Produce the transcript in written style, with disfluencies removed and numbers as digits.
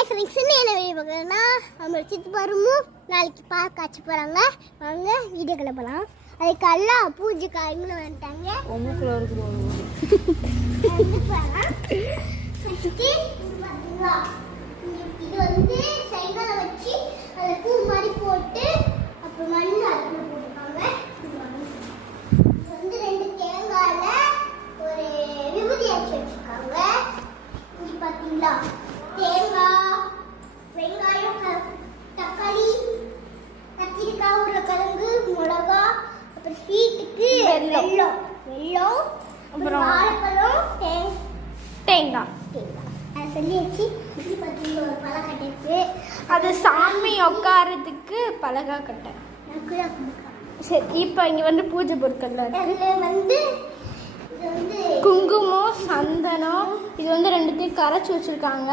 என்ன வெளியே பார்க்கறேன்னா நம்ம சித்து பருமும் நாளைக்கு பார்க்க காய்ச்சி போகிறாங்க. வாங்க வீடியோ கிளப்பலாம். அதுக்கு எல்லாம் பூஜை காய்களும் வந்துட்டாங்க. இது வந்து செங்கலை வச்சு அதில் பூ மாதிரி போட்டு அப்புறம் மண் அதுக்குள்ள போட்டுருக்காங்க. இது வந்து 2 தேங்காயில் ஒரு விபூதி அரைச்சி வச்சுருக்காங்க. இங்கே பார்த்தீங்களா தேங்காய், வெங்காயம், தக்காளி, கத்திரிக்காய், உருளைக்கிழங்கு, மிளகா, அப்புறம் ஸ்வீட்டுக்கு வெல்லம், அப்புறம் வாழைப்பழம், தேங்காய் அதை சொல்லி வச்சு இப்படி பார்த்தீங்கன்னா ஒரு பழக்கட்டை இருக்கு. அது சாமி உட்காரத்துக்கு பலகா கட்டை. சரி, இப்போ இங்கே வந்து பூஜை பொருட்கள்லாம் இருக்கு. வந்து இது வந்து குங்குமம், சந்தனம், இது வந்து 2த்தையும் கரைச்சி வச்சிருக்காங்க.